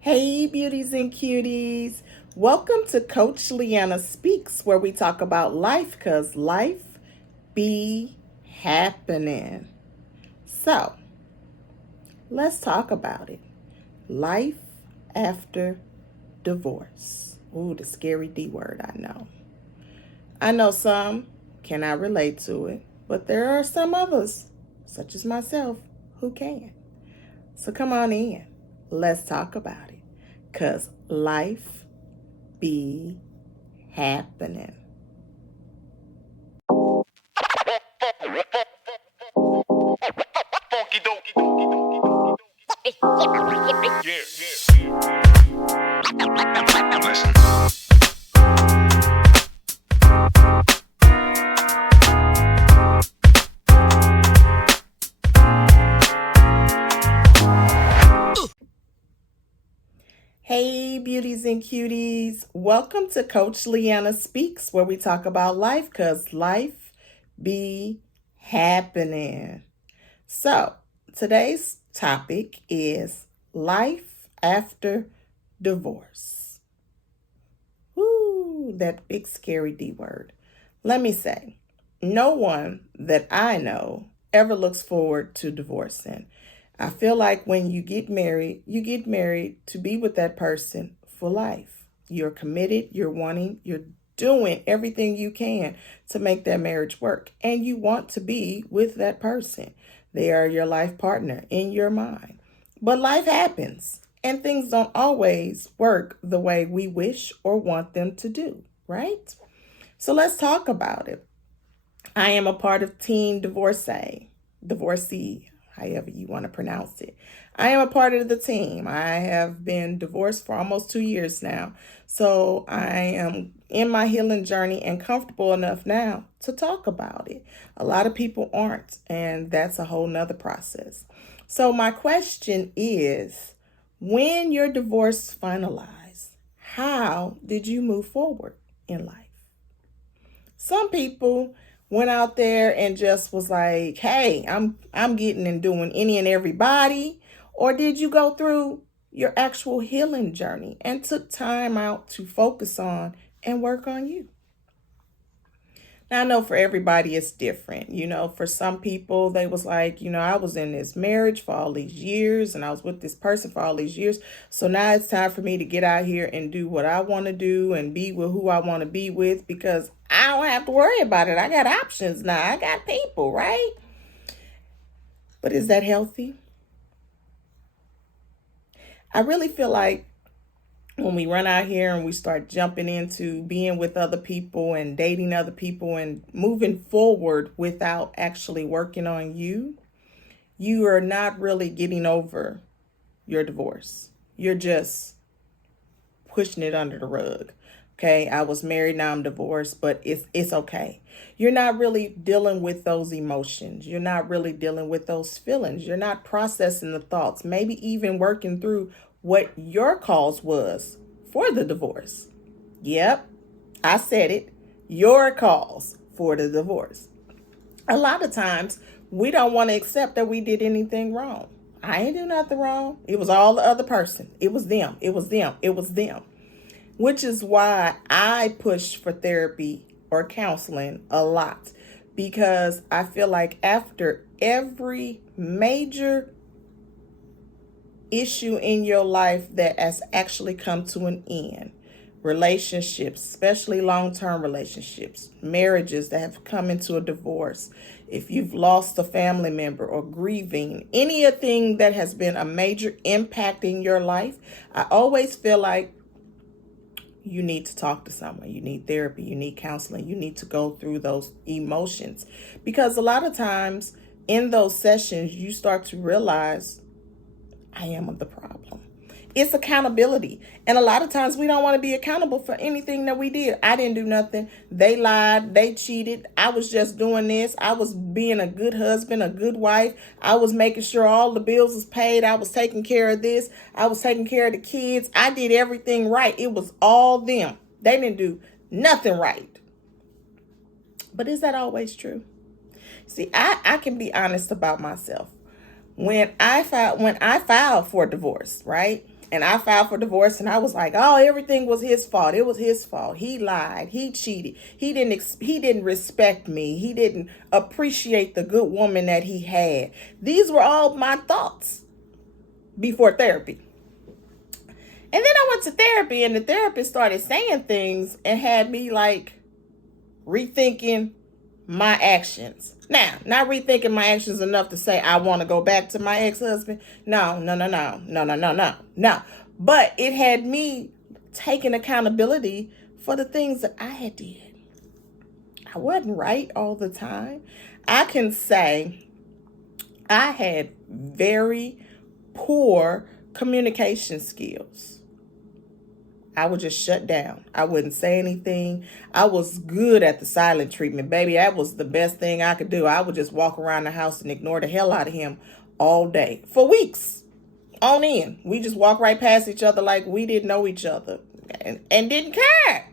Hey, beauties and cuties. Welcome to Coach LeAnna Speaks, where we talk about life because life be happening. So, let's talk about it. Life after divorce. Ooh, the scary D word, I know. I know some cannot relate to it, but there are some others, such as myself, who can. So come on in. Let's talk about it. Because life be happening. Hey, beauties and cuties. Welcome to Coach LeAnna Speaks, where we talk about life because life be happening. So, today's topic is life after divorce. Woo, that big scary D word. Let me say, no one that I know ever looks forward to divorcing. I feel like when you get married to be with that person for life. You're committed, you're doing everything you can to make that marriage work. And you want to be with that person. They are your life partner in your mind. But life happens and things don't always work the way we wish or want them to do, right? So let's talk about it. I am a part of Team Divorcee, however you want to pronounce it. I am a part of the team. I have been divorced for almost 2 years now. So I am in my healing journey and comfortable enough now to talk about it. A lot of people aren't, and that's a whole nother process. So my question is, when your divorce finalized, how did you move forward in life? Some people went out there and just was like, "Hey, I'm getting and doing any and everybody," or did you go through your actual healing journey and took time out to focus on and work on you? Now, I know for everybody it's different. For some people, they was like, I was in this marriage for all these years and I was with this person for all these years. So now it's time for me to get out here and do what I want to do and be with who I want to be with because I don't have to worry about it. I got options now. I got people, right? But is that healthy? I really feel like when we run out here and we start jumping into being with other people and dating other people and moving forward without actually working on you, you are not really getting over your divorce. You're just pushing it under the rug. Okay, I was married, now I'm divorced, but it's okay. You're not really dealing with those emotions. You're not really dealing with those feelings. You're not processing the thoughts, maybe even working through what your cause was for the divorce. Yep, I said it. Your cause for the divorce. A lot of times we don't want to accept that we did anything wrong. I ain't do nothing wrong. It was all the other person. It was them. It was them. It was them. Which is why I push for therapy or counseling a lot. Because I feel like after every major issue in your life that has actually come to an end, relationships, especially long-term relationships, marriages that have come into a divorce, if you've lost a family member or grieving, anything that has been a major impact in your life, I always feel like you need to talk to someone. You need therapy. You need counseling. You need to go through those emotions. Because a lot of times in those sessions, you start to realize I am the problem. It's accountability. And a lot of times we don't want to be accountable for anything that we did. I didn't do nothing. They lied. They cheated. I was just doing this. I was being a good husband, a good wife. I was making sure all the bills was paid. I was taking care of this. I was taking care of the kids. I did everything right. It was all them. They didn't do nothing right. But is that always true? See, I can be honest about myself. When I filed for divorce, right? And I filed for divorce, and I was like, "Oh, everything was his fault. It was his fault. He lied. He cheated. He didn't respect me. He didn't appreciate the good woman that he had." These were all my thoughts before therapy. And then I went to therapy, and the therapist started saying things and had me like rethinking my actions. Now, not rethinking my actions enough to say I want to go back to my ex-husband. No, no, no, no, no, no, no, no, no. But it had me taking accountability for the things that I had did. I wasn't right all the time. I can say I had very poor communication skills. I would just shut down. I wouldn't say anything. I was good at the silent treatment, baby. That was the best thing I could do. I would just walk around the house and ignore the hell out of him all day for weeks on end. We just walk right past each other like we didn't know each other and didn't care.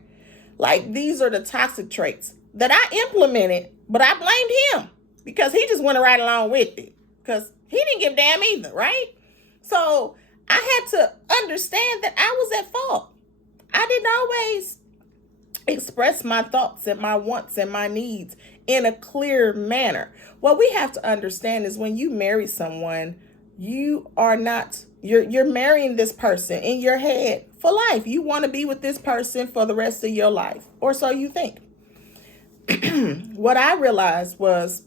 Like, these are the toxic traits that I implemented, but I blamed him because he just went right along with it because he didn't give a damn either, right? So I had to understand that I was at fault. I didn't always express my thoughts and my wants and my needs in a clear manner. What we have to understand is when you marry someone, you are not, you're marrying this person in your head for life. You want to be with this person for the rest of your life, or so you think. What I realized was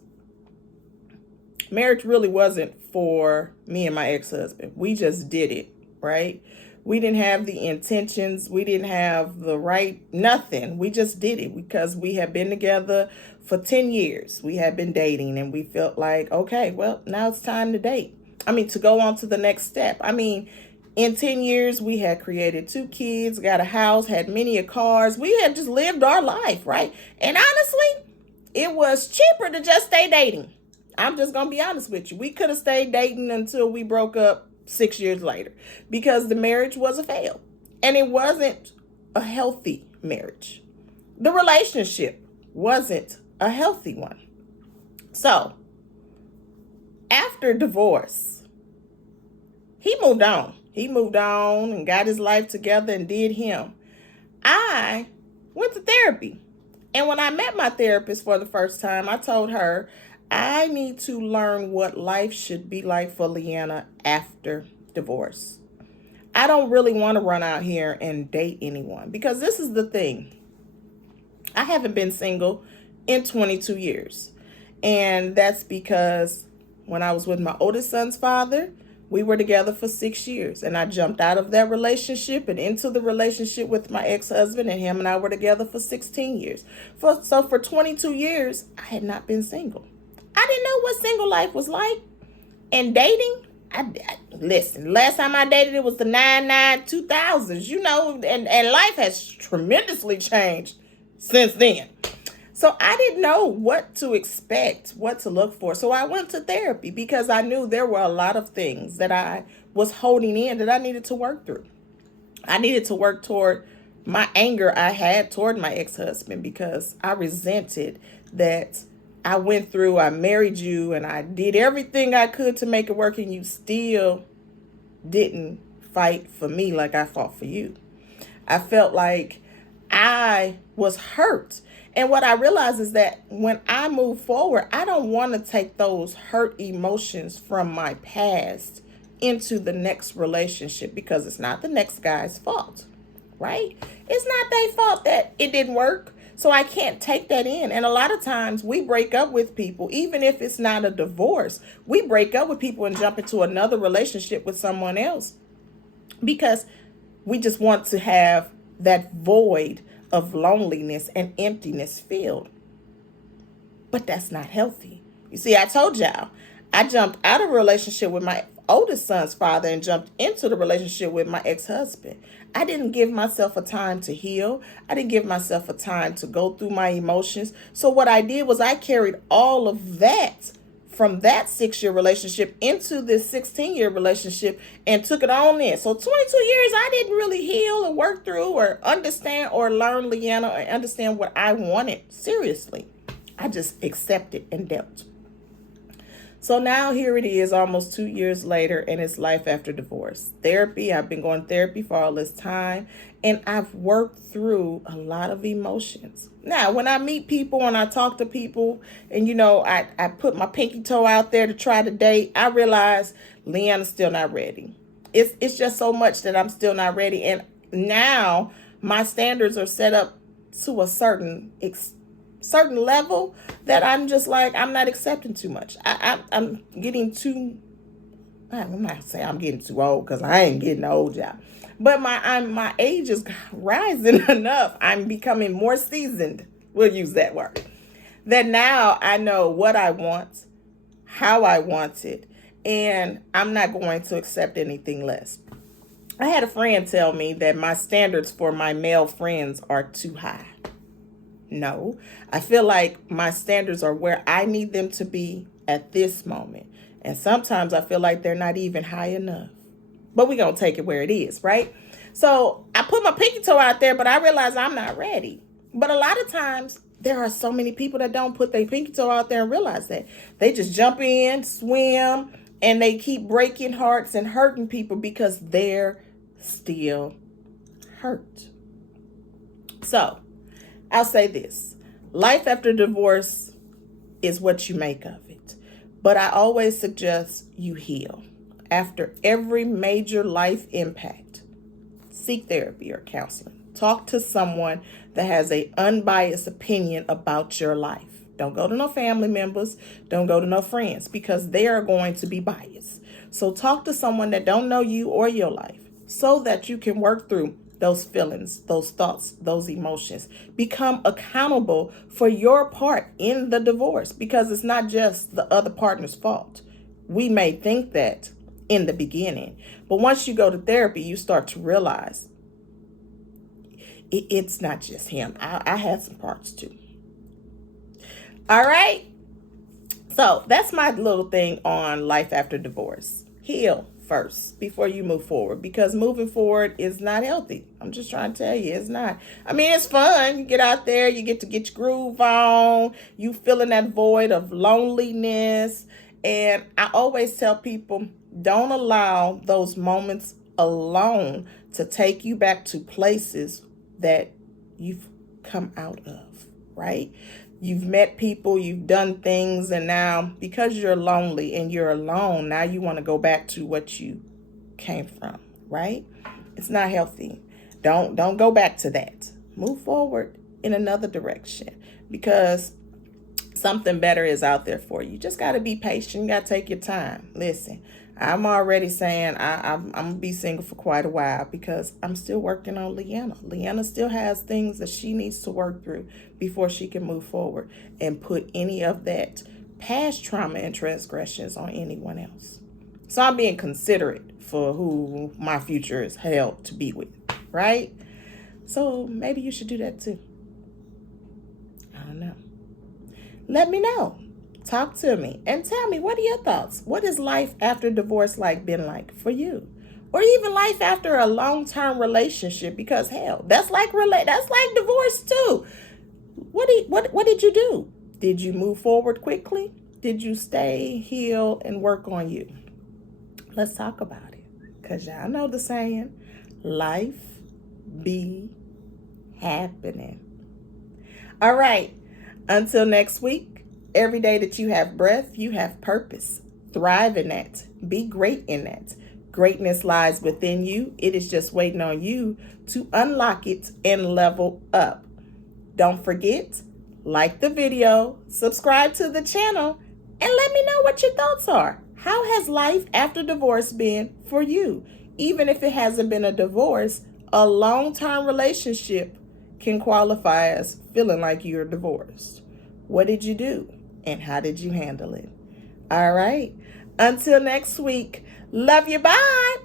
marriage really wasn't for me and my ex-husband. We just did it, right? We didn't have the intentions. We didn't have the right, nothing. We just did it because we had been together for 10 years. We had been dating, and we felt like, okay, well, now it's time to date. To go on to the next step. In 10 years, we had created 2 kids, got a house, had many cars. We had just lived our life, right? And honestly, it was cheaper to just stay dating. I'm just going to be honest with you. We could have stayed dating until we broke up 6 years later because the marriage was a fail. And it wasn't a healthy marriage. The relationship wasn't a healthy one. So, after divorce, he moved on. He moved on and got his life together and did him. I went to therapy. And when I met my therapist for the first time, I told her, I need to learn what life should be like for LeAnna after divorce. I don't really want to run out here and date anyone because this is the thing. I haven't been single in 22 years. And that's because when I was with my oldest son's father, we were together for 6 years. And I jumped out of that relationship and into the relationship with my ex-husband, and him and I were together for 16 years. So for 22 years, I had not been single. I didn't know what single life was like. And dating, listen, last time I dated, it was the 2000s, and life has tremendously changed since then. So I didn't know what to expect, what to look for. So I went to therapy because I knew there were a lot of things that I was holding in that I needed to work through. I needed to work toward my anger I had toward my ex-husband because I resented that I married you and I did everything I could to make it work, and you still didn't fight for me like I fought for you. I felt like I was hurt. And what I realized is that when I move forward, I don't want to take those hurt emotions from my past into the next relationship because it's not the next guy's fault, right? It's not their fault that it didn't work. So I can't take that in. And a lot of times we break up with people, even if it's not a divorce, we break up with people and jump into another relationship with someone else because we just want to have that void of loneliness and emptiness filled. But that's not healthy. You see, I told y'all, I jumped out of a relationship with my oldest son's father and jumped into the relationship with my ex-husband. I didn't give myself a time to heal. I didn't give myself a time to go through my emotions. So what I did was I carried all of that from that 6-year relationship into this 16-year relationship and took it on in. So 22 years, I didn't really heal or work through or understand or learn LeAnna or understand what I wanted seriously. I just accepted and dealt. So now here it is almost 2 years later, and it's life after divorce. Therapy, I've been going to therapy for all this time, and I've worked through a lot of emotions. Now, when I meet people and I talk to people, and I put my pinky toe out there to try to date, I realize LeAnna's still not ready. It's just so much that I'm still not ready. And now my standards are set up to a certain level that I'm just like, I'm not accepting too much. I'm getting too, I'm not saying I'm getting too old, because I ain't getting old, y'all. But my age is rising enough. I'm becoming more seasoned. We'll use that word. That now I know what I want, how I want it, and I'm not going to accept anything less. I had a friend tell me that my standards for my male friends are too high. No, I feel like my standards are where I need them to be at this moment. And sometimes I feel like they're not even high enough. But we're going to take it where it is, right? So I put my pinky toe out there, but I realize I'm not ready. But a lot of times there are so many people that don't put their pinky toe out there and realize that. They just jump in, swim, and they keep breaking hearts and hurting people because they're still hurt. So I'll say this. Life after divorce is what you make of it. But I always suggest you heal. After every major life impact, seek therapy or counseling. Talk to someone that has an unbiased opinion about your life. Don't go to no family members. Don't go to no friends, because they are going to be biased. So talk to someone that don't know you or your life, so that you can work through those feelings, those thoughts, those emotions. Become accountable for your part in the divorce, because it's not just the other partner's fault. We may think that in the beginning, but once you go to therapy, you start to realize it's not just him. I had some parts too. All right. So that's my little thing on life after divorce. Heal first before you move forward, because moving forward is not healthy. I'm just trying to tell you, it's not. I mean, it's fun. You get out there, you get to get your groove on, you feeling that void of loneliness. And I always tell people, don't allow those moments alone to take you back to places that you've come out of, right? You've met people, you've done things, and now because you're lonely and you're alone, now you want to go back to what you came from, right? It's not healthy. Don't go back to that. Move forward in another direction, because something better is out there for you. You just got to be patient. You got to take your time. Listen, I'm already saying I'm going to be single for quite a while, because I'm still working on LeAnna. LeAnna still has things that she needs to work through before she can move forward and put any of that past trauma and transgressions on anyone else. So I'm being considerate for who my future is held to be with, right? So maybe you should do that too. I don't know. Let me know. Talk to me and tell me, what are your thoughts? What is life after divorce been like for you? Or even life after a long-term relationship, because hell, that's like divorce too. What did you do? Did you move forward quickly? Did you stay, heal, and work on you? Let's talk about it. Because y'all know the saying, life be happening. All right. Until next week. Every day that you have breath, you have purpose. Thrive in that. Be great in that. Greatness lies within you. It is just waiting on you to unlock it and level up. Don't forget, like the video, subscribe to the channel, and let me know what your thoughts are. How has life after divorce been for you? Even if it hasn't been a divorce, a long-term relationship can qualify as feeling like you're divorced. What did you do? And how did you handle it? All right. Until next week. Love you. Bye.